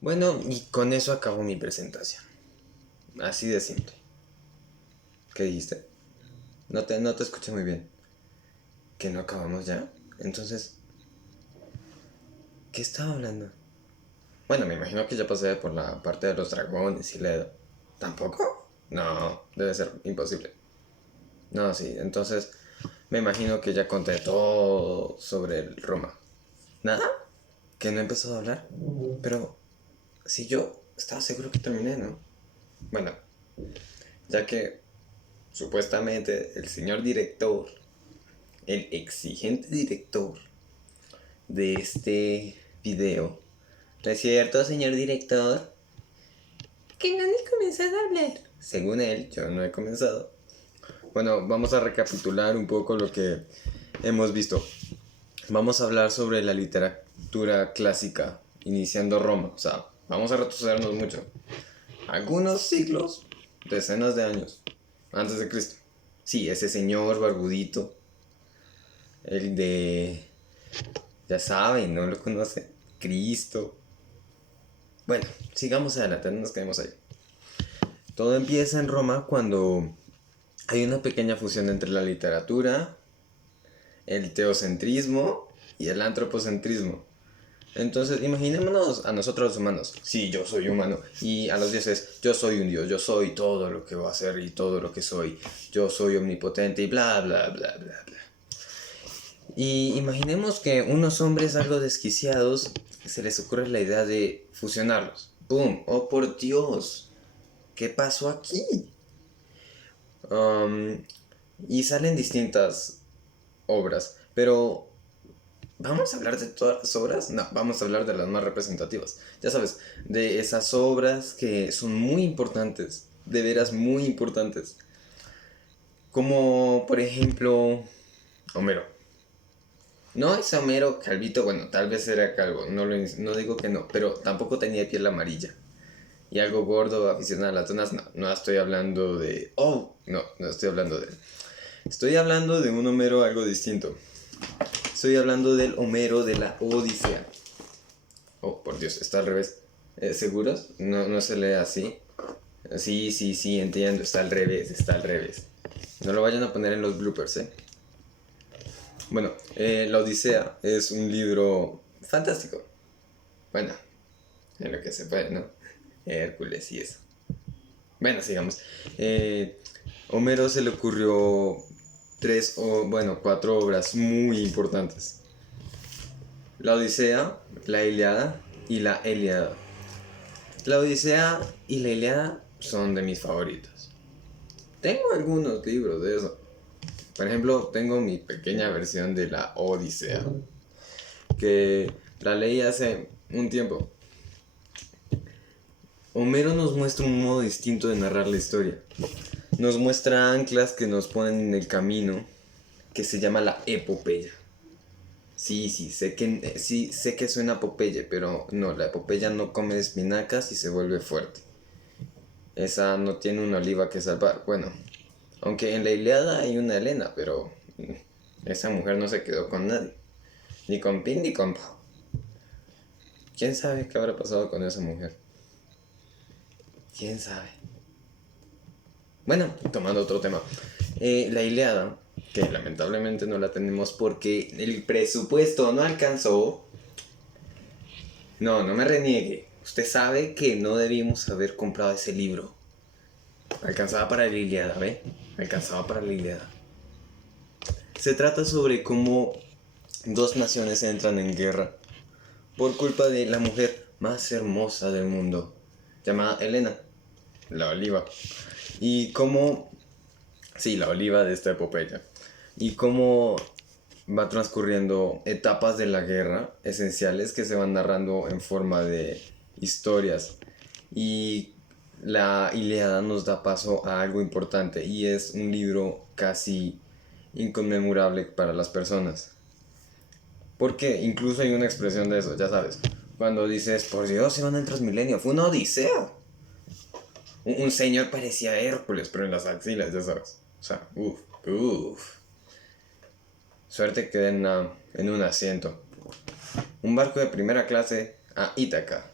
Bueno, y con eso acabo mi presentación. Así de simple. ¿Qué dijiste? No te escuché muy bien. ¿Que no acabamos ya? Entonces, ¿qué estaba hablando? Bueno, me imagino que ya pasé por la parte de los dragones y Ledo. ¿Tampoco? No, debe ser imposible. No, sí, entonces me imagino que ya conté todo sobre el Roma. ¿Nada? ¿Que no he empezado a hablar? Pero si yo estaba seguro que terminé, ¿no? Bueno, ya que supuestamente el señor director, el exigente director de este video, ¿no es cierto, señor director? Que no he comenzado a hablar. Según él, yo no he comenzado. Bueno, vamos a recapitular un poco lo que hemos visto. Vamos a hablar sobre la literatura clásica, iniciando Roma. O sea, vamos a retrocedernos mucho. Algunos siglos, decenas de años, antes de Cristo. Sí, ese señor barbudito, el de... Ya saben, ¿no lo conoce? Cristo. Bueno, sigamos adelante, no nos quedemos ahí. Todo empieza en Roma cuando hay una pequeña fusión entre la literatura, el teocentrismo y el antropocentrismo. Entonces, imaginémonos a nosotros los humanos. Sí, yo soy humano. Y a los dioses, yo soy un dios, yo soy todo lo que voy a hacer y todo lo que soy. Yo soy omnipotente y bla, bla, bla, bla, bla. Y imaginemos que unos hombres algo desquiciados se les ocurre la idea de fusionarlos. ¡Pum! ¡Oh, por Dios! ¿Qué pasó aquí? Um, y salen distintas obras, pero ¿vamos a hablar de todas las obras? No, vamos a hablar de las más representativas. Ya sabes, de esas obras que son muy importantes, de veras muy importantes. Como, por ejemplo, Homero. No es Homero calvito, bueno, tal vez era calvo, no digo que no, pero tampoco tenía piel amarilla. Y algo gordo, aficionado a las donas, no estoy hablando de... Oh, no estoy hablando de... Estoy hablando de un Homero algo distinto. Estoy hablando del Homero de la Odisea. Oh, por Dios, está al revés. ¿Seguros? No se lee así. Sí, entiendo, está al revés, está al revés. No lo vayan a poner en los bloopers, ¿eh? Bueno, La Odisea es un libro fantástico. Bueno, en lo que se puede, ¿no? Hércules y eso. Bueno, sigamos. Homero se le ocurrió cuatro obras muy importantes. La Odisea, la Ilíada y la Eliada. La Odisea y la Ilíada son de mis favoritos. Tengo algunos libros de eso. Por ejemplo, tengo mi pequeña versión de la Odisea, que la leí hace un tiempo. Homero nos muestra un modo distinto de narrar la historia. Nos muestra anclas que nos ponen en el camino, que se llama la epopeya. Sí, sé que suena Popeye, pero no, la epopeya no come espinacas y se vuelve fuerte. Esa no tiene una oliva que salvar. Bueno, aunque en la Ilíada hay una Helena, pero esa mujer no se quedó con nadie. Ni con Pin ni con Pau. ¿Quién sabe qué habrá pasado con esa mujer? ¿Quién sabe? Bueno, tomando otro tema. La Ilíada, que lamentablemente no la tenemos porque el presupuesto no alcanzó. No me reniegue. Usted sabe que no debimos haber comprado ese libro. Alcanzaba para la Ilíada, ¿ve? Alcanzaba para la Ilíada. Se trata sobre cómo dos naciones entran en guerra por culpa de la mujer más hermosa del mundo, llamada Helena, la oliva. Y cómo... Sí, la oliva de esta epopeya. Y cómo va transcurriendo etapas de la guerra esenciales que se van narrando en forma de historias. Y la Ilíada nos da paso a algo importante y es un libro casi inconmemorable para las personas. Porque incluso hay una expresión de eso, ya sabes. Cuando dices, por Dios, se van al Transmilenio, fue una odisea. Un señor parecía Hércules, pero en las axilas, ya sabes. O sea, uff. Suerte que en un asiento. Un barco de primera clase a Ítaca.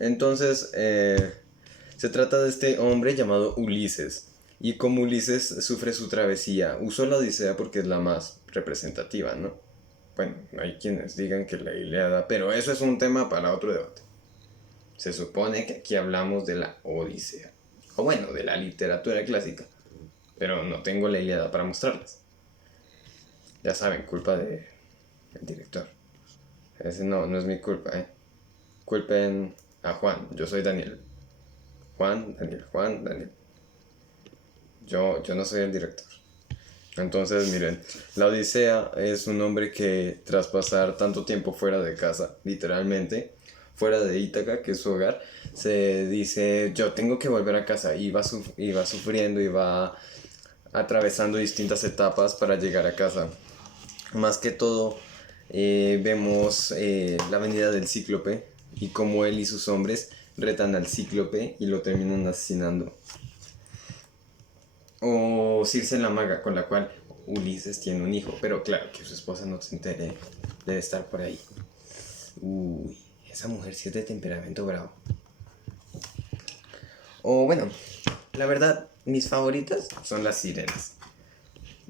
Entonces, se trata de este hombre llamado Ulises. Y como Ulises sufre su travesía, usó la Odisea porque es la más representativa, ¿no? Bueno, hay quienes digan que la Ilíada, pero eso es un tema para otro debate. Se supone que aquí hablamos de la Odisea. O bueno, de la literatura clásica. Pero no tengo la Ilíada para mostrarles. Ya saben, culpa del director. Ese no es mi culpa, ¿eh? Culpen a Juan. Yo soy Daniel. Juan, Daniel. Yo no soy el director. Entonces, miren, la Odisea es un hombre que tras pasar tanto tiempo fuera de casa, literalmente, fuera de Ítaca, que es su hogar, se dice, yo tengo que volver a casa, y va sufriendo y va atravesando distintas etapas para llegar a casa. Más que todo, vemos la venida del Cíclope y cómo él y sus hombres retan al Cíclope y lo terminan asesinando. O Circe la maga, con la cual Ulises tiene un hijo, pero claro, que su esposa no se entere, debe estar por ahí. Uy, esa mujer sí es de temperamento bravo. O bueno, la verdad, mis favoritas son las sirenas.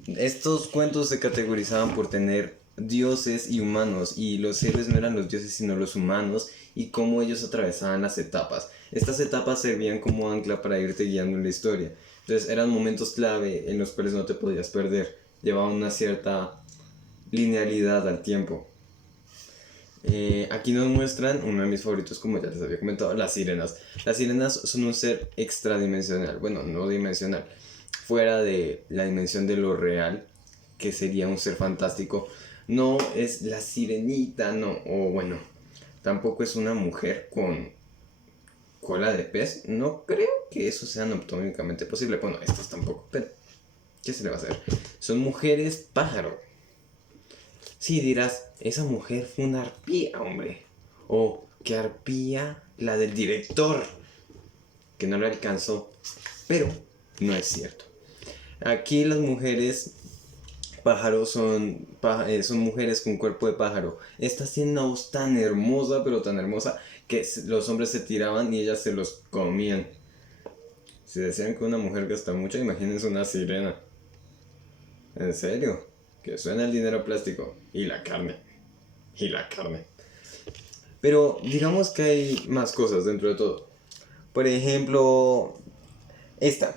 Estos cuentos se categorizaban por tener dioses y humanos, y los héroes no eran los dioses sino los humanos, y cómo ellos atravesaban las etapas. Estas etapas servían como ancla para irte guiando en la historia. Entonces eran momentos clave en los cuales no te podías perder. Llevaban una cierta linealidad al tiempo. Aquí nos muestran uno de mis favoritos, como ya les había comentado, las sirenas. Las sirenas son un ser extradimensional, bueno, no dimensional, fuera de la dimensión de lo real, que sería un ser fantástico. No es la sirenita, no, o bueno, tampoco es una mujer con cola de pez. No creo que eso sea anatómicamente posible. Bueno, estas tampoco, pero ¿qué se le va a hacer? Son mujeres pájaro. Sí, dirás, esa mujer fue una arpía, hombre. O que arpía la del director, que no la alcanzó. Pero no es cierto. Aquí las mujeres pájaro son mujeres con cuerpo de pájaro. Estas tienen una voz tan hermosa, pero tan hermosa, que los hombres se tiraban y ellas se los comían. Si decían que una mujer gasta mucho, imagínense una sirena. En serio, que suena el dinero plástico y la carne. Y la carne. Pero digamos que hay más cosas dentro de todo. Por ejemplo, esta.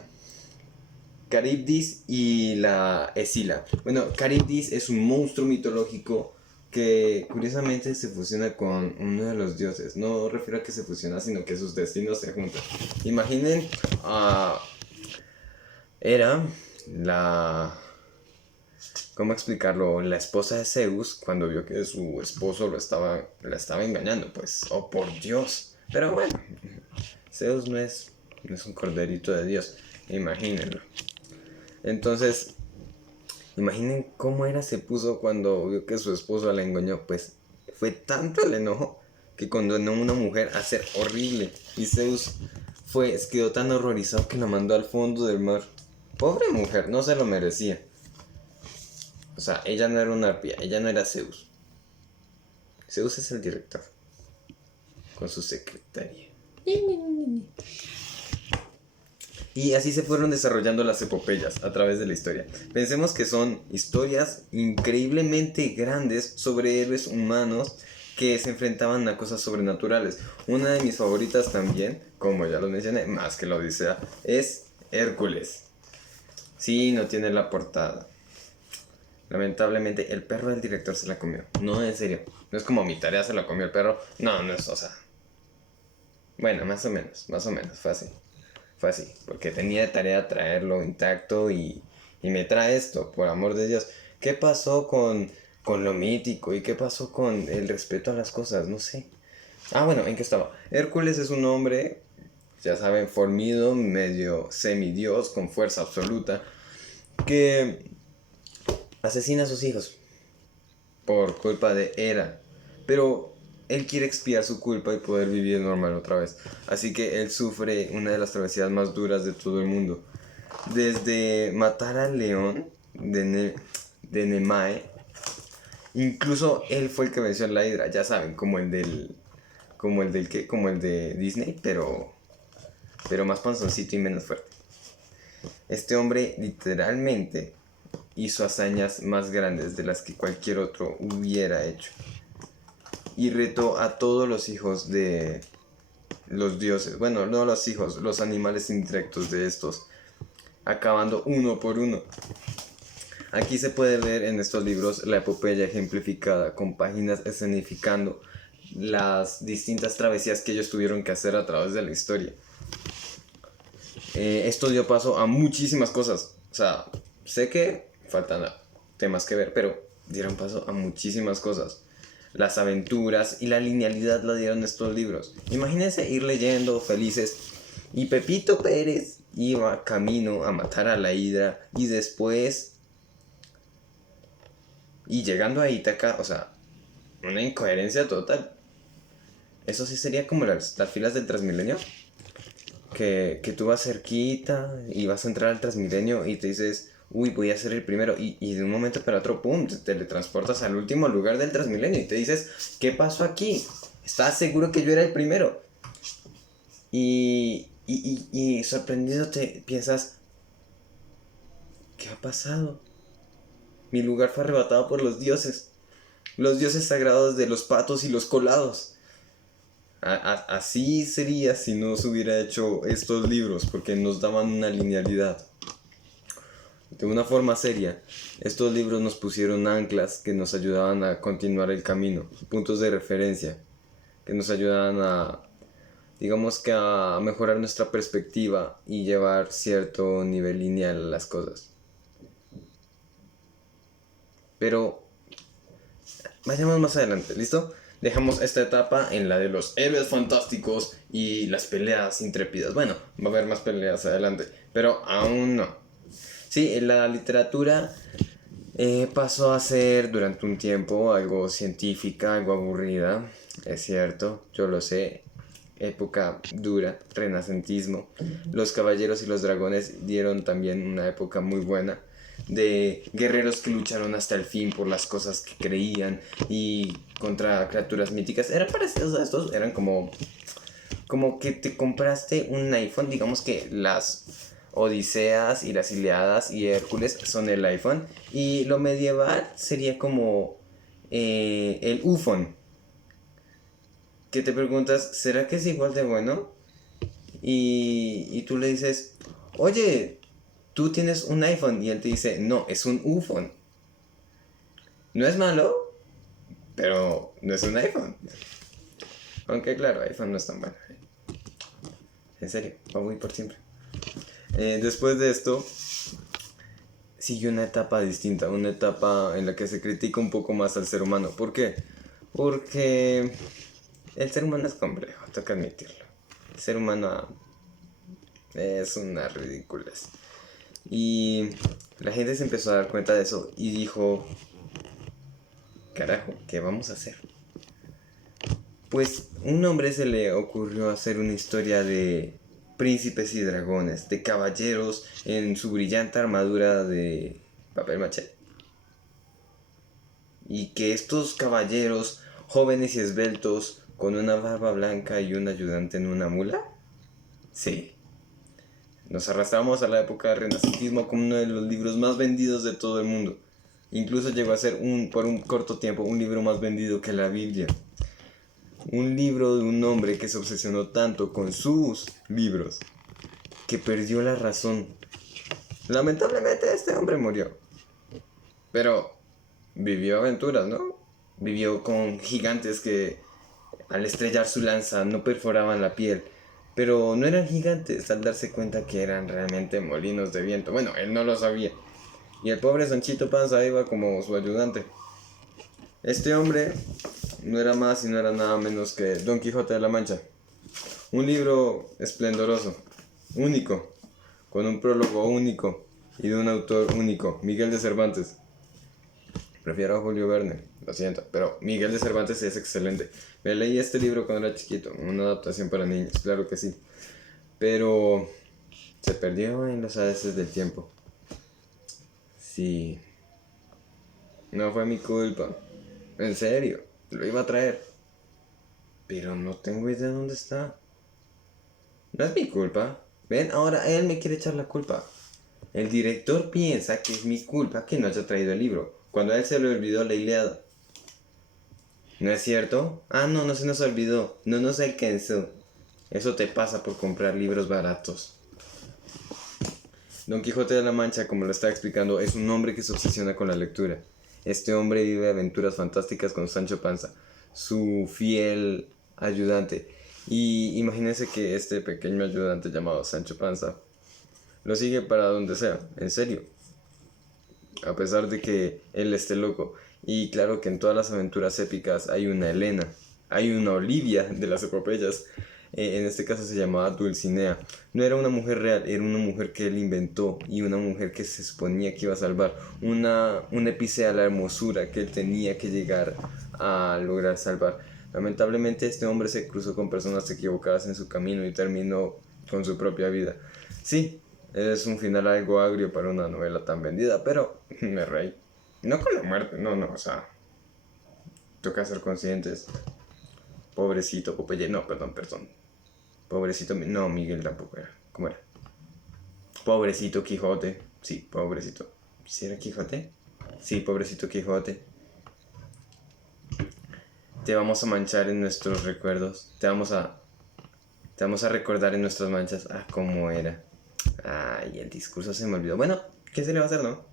Caribdis y la Escila. Bueno, Caribdis es un monstruo mitológico que curiosamente se fusiona con uno de los dioses. No refiero a que se fusiona, sino que sus destinos se juntan. Imaginen a Hera, la... ¿Cómo explicarlo? La esposa de Zeus, cuando vio que su esposo la estaba engañando, pues, oh por Dios. Pero bueno, Zeus no es un corderito de Dios, imagínenlo. Entonces, imaginen cómo Hera se puso cuando vio que su esposo la engañó. Pues fue tanto el enojo que condenó a una mujer a ser horrible. Y Zeus quedó tan horrorizado que la mandó al fondo del mar. Pobre mujer, no se lo merecía. O sea, ella no era una arpía, ella no era Zeus. Zeus es el director, con su secretaria. Y así se fueron desarrollando las epopeyas a través de la historia. Pensemos que son historias increíblemente grandes sobre héroes humanos que se enfrentaban a cosas sobrenaturales. Una de mis favoritas también, como ya lo mencioné, más que la Odisea, es Hércules. Sí, no tiene la portada. Lamentablemente el perro del director se la comió. No, en serio. No es como mi tarea se la comió el perro. No, no es, o sea. Bueno, más o menos, fue así. Fue así, porque tenía de tarea traerlo intacto y me trae esto, por amor de Dios. ¿Qué pasó con lo mítico? ¿Y qué pasó con el respeto a las cosas? No sé. Ah, bueno, ¿en qué estaba? Hércules es un hombre, ya saben, formido, medio semidios, con fuerza absoluta, que asesina a sus hijos por culpa de Hera. Pero él quiere expiar su culpa y poder vivir normal otra vez. Así que él sufre una de las travesías más duras de todo el mundo. Desde matar al león de Nemae. Incluso él fue el que venció a la hidra. Ya saben, como el del como el de Disney, pero más panzoncito y menos fuerte. Este hombre literalmente hizo hazañas más grandes de las que cualquier otro hubiera hecho. Y retó a todos los hijos de los dioses, bueno, no los hijos, los animales indirectos de estos, acabando uno por uno. Aquí se puede ver en estos libros la epopeya ejemplificada, con páginas escenificando las distintas travesías que ellos tuvieron que hacer a través de la historia. Esto dio paso a muchísimas cosas. O sea, sé que faltan temas que ver, pero dieron paso a muchísimas cosas. Las aventuras y la linealidad la dieron estos libros. Imagínense ir leyendo felices y Pepito Pérez iba camino a matar a la Hidra y después... Y llegando a Ítaca, o sea, una incoherencia total. Eso sí sería como las filas del Transmilenio. Que tú vas cerquita y vas a entrar al Transmilenio y te dices, uy, voy a ser el primero. Y de un momento para otro, pum, te teletransportas al último lugar del Transmilenio y te dices, ¿qué pasó aquí? ¿Estás seguro que yo era el primero? Y sorprendido te piensas, ¿qué ha pasado? Mi lugar fue arrebatado por los dioses sagrados de los patos y los colados. Así sería si no se hubiera hecho estos libros, porque nos daban una linealidad. De una forma seria, estos libros nos pusieron anclas que nos ayudaban a continuar el camino, puntos de referencia, que nos ayudaban a, digamos que a mejorar nuestra perspectiva y llevar cierto nivel lineal a las cosas. Pero vayamos más adelante, ¿listo? Dejamos esta etapa en la de los héroes fantásticos y las peleas intrépidas. Bueno, va a haber más peleas adelante, pero aún no. Sí, la literatura pasó a ser durante un tiempo algo científica, algo aburrida, es cierto, yo lo sé. Época dura, renacentismo. Los caballeros y los dragones dieron también una época muy buena de guerreros que lucharon hasta el fin por las cosas que creían y contra criaturas míticas. Eran parecidos a estos, eran como que te compraste un iPhone, digamos que las Odiseas y las Iliadas y Hércules son el iPhone y lo medieval sería como el UFON, que te preguntas, ¿será que es igual de bueno? Y tú le dices, oye, tú tienes un iPhone y él te dice, no, es un UFON. No es malo, pero no es un iPhone. Aunque claro, iPhone no es tan bueno. En serio, va muy por siempre. Después de esto, sigue una etapa distinta, una etapa en la que se critica un poco más al ser humano. ¿Por qué? Porque el ser humano es complejo, toca admitirlo. El ser humano es una ridiculez. Y la gente se empezó a dar cuenta de eso y dijo, carajo, ¿qué vamos a hacer? Pues un hombre se le ocurrió hacer una historia de príncipes y dragones, de caballeros en su brillante armadura de papel maché. Y que estos caballeros, jóvenes y esbeltos, con una barba blanca y un ayudante en una mula. Sí. Nos arrastramos a la época del Renacentismo como uno de los libros más vendidos de todo el mundo. Incluso llegó a ser por un corto tiempo un libro más vendido que la Biblia. Un libro de un hombre que se obsesionó tanto con sus libros que perdió la razón. Lamentablemente este hombre murió. Pero vivió aventuras, ¿no? Vivió con gigantes que al estrellar su lanza no perforaban la piel. Pero no eran gigantes al darse cuenta que eran realmente molinos de viento. Bueno, él no lo sabía. Y el pobre Sanchito Panza iba como su ayudante. Este hombre no era más y no era nada menos que Don Quijote de la Mancha. Un libro esplendoroso, único, con un prólogo único y de un autor único, Miguel de Cervantes. Prefiero a Julio Verne, lo siento, pero Miguel de Cervantes es excelente. Me leí este libro cuando era chiquito, una adaptación para niños, claro que sí. Pero se perdió en los haces del tiempo. Sí, no fue mi culpa. En serio, lo iba a traer. Pero no tengo idea de dónde está. No es mi culpa. Ven, ahora él me quiere echar la culpa. El director piensa que es mi culpa que no haya traído el libro, cuando a él se le olvidó la Ilíada. ¿No es cierto? Ah, no, no se nos olvidó. No nos alcanzó. Eso te pasa por comprar libros baratos. Don Quijote de la Mancha, como lo estaba explicando, es un hombre que se obsesiona con la lectura. Este hombre vive aventuras fantásticas con Sancho Panza, su fiel ayudante. Y imagínense que este pequeño ayudante llamado Sancho Panza lo sigue para donde sea, en serio. A pesar de que él esté loco. Y claro que en todas las aventuras épicas hay una Helena, hay una Olivia de las epopeyas. En este caso se llamaba Dulcinea. No era una mujer real, era una mujer que él inventó y una mujer que se suponía que iba a salvar. Una épise a la hermosura que él tenía que llegar a lograr salvar. Lamentablemente este hombre se cruzó con personas equivocadas en su camino y terminó con su propia vida. Sí, es un final algo agrio para una novela tan vendida, pero me reí. No con la muerte, no, o sea, toca ser conscientes. Pobrecito Popeye, no, perdón. Pobrecito, no, Miguel tampoco era. ¿Cómo era? Pobrecito Quijote, sí, pobrecito. ¿Sí era Quijote? Sí, pobrecito Quijote. Te vamos a manchar en nuestros recuerdos. Te vamos a recordar en nuestras manchas. Ah, cómo era. Ay, el discurso se me olvidó. Bueno, ¿qué se le va a hacer, no?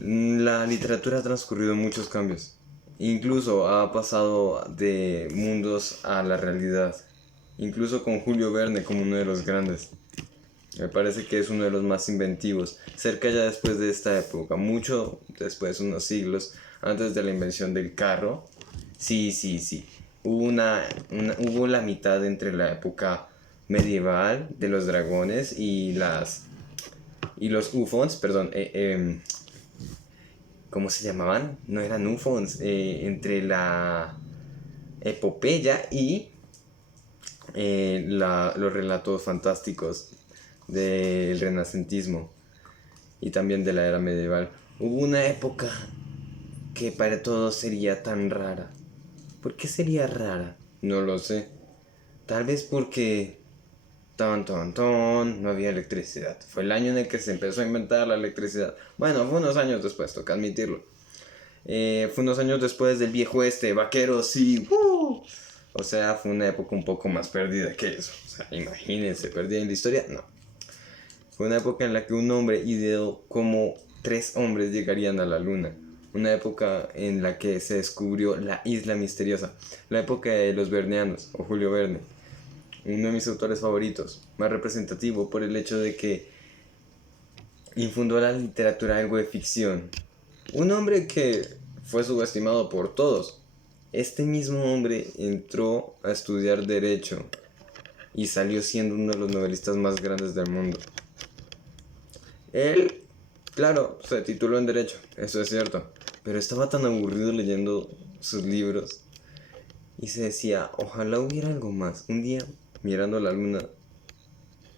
La literatura ha transcurrido muchos cambios. Incluso ha pasado de mundos a la realidad. Incluso con Julio Verne como uno de los grandes. Me parece que es uno de los más inventivos. Cerca ya después de esta época, mucho después, unos siglos antes de la invención del carro. Sí. Hubo la mitad entre la época medieval de los dragones y los ufons, perdón, ¿cómo se llamaban? No eran ufons, entre la epopeya y los relatos fantásticos del renacentismo y también de la era medieval. Hubo una época que para todos sería tan rara. ¿Por qué sería rara? No lo sé. Tal vez porque no había electricidad. Fue el año en el que se empezó a inventar la electricidad. Bueno, fue unos años después, toca admitirlo. Fue unos años después del viejo vaqueros, sí. O sea, fue una época un poco más perdida que eso. O sea, imagínense, perdida en la historia, no. Fue una época en la que un hombre ideó cómo 3 hombres llegarían a la luna. Una época en la que se descubrió la isla misteriosa. La época de los verneanos, o Julio Verne. Uno de mis autores favoritos. Más representativo por el hecho de que infundó a la literatura algo de ficción. Un hombre que fue subestimado por todos. Este mismo hombre entró a estudiar Derecho y salió siendo uno de los novelistas más grandes del mundo. Él, claro, se tituló en Derecho, eso es cierto, pero estaba tan aburrido leyendo sus libros y se decía, ojalá hubiera algo más. Un día, mirando la luna,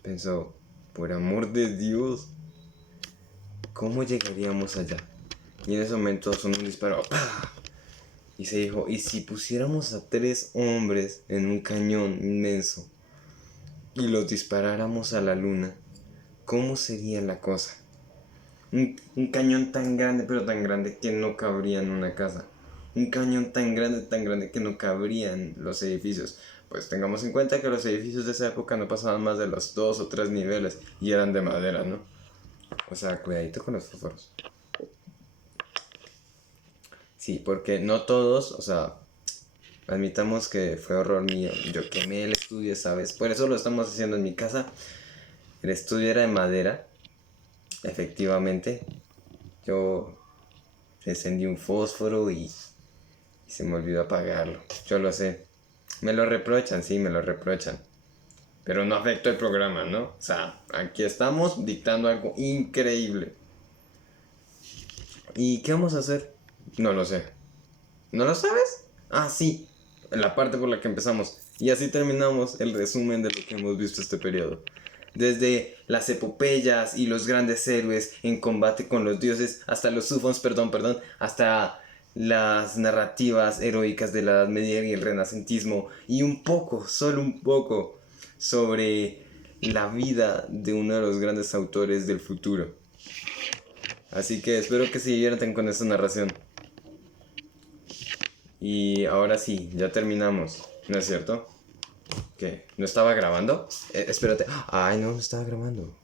pensó, por amor de Dios, ¿cómo llegaríamos allá? Y en ese momento sonó un disparo, ¡pah! Y se dijo, ¿y si pusiéramos a 3 hombres en un cañón inmenso y los disparáramos a la luna? ¿Cómo sería la cosa? Un cañón tan grande, pero tan grande que no cabría en una casa. Un cañón tan grande que no cabría en los edificios. Pues tengamos en cuenta que los edificios de esa época no pasaban más de los 2 o 3 niveles y eran de madera, ¿no? O sea, cuidadito con los fósforos. Sí, porque no todos, o sea, admitamos que fue error mío. Yo quemé el estudio, ¿sabes? Por eso lo estamos haciendo en mi casa. El estudio era de madera, efectivamente. Yo encendí un fósforo y se me olvidó apagarlo. Yo lo sé. Me lo reprochan, sí, me lo reprochan. Pero no afectó el programa, ¿no? O sea, aquí estamos dictando algo increíble. ¿Y qué vamos a hacer? No lo sé. ¿No lo sabes? Ah, sí. La parte por la que empezamos. Y así terminamos el resumen de lo que hemos visto este periodo. Desde las epopeyas y los grandes héroes en combate con los dioses, hasta los ufons, hasta las narrativas heroicas de la Edad Media y el Renacentismo, y un poco, solo un poco, sobre la vida de uno de los grandes autores del futuro. Así que espero que se diviertan con esta narración. Y ahora sí, ya terminamos, ¿no es cierto? ¿Qué? ¿No estaba grabando? Espérate. Ay, no estaba grabando.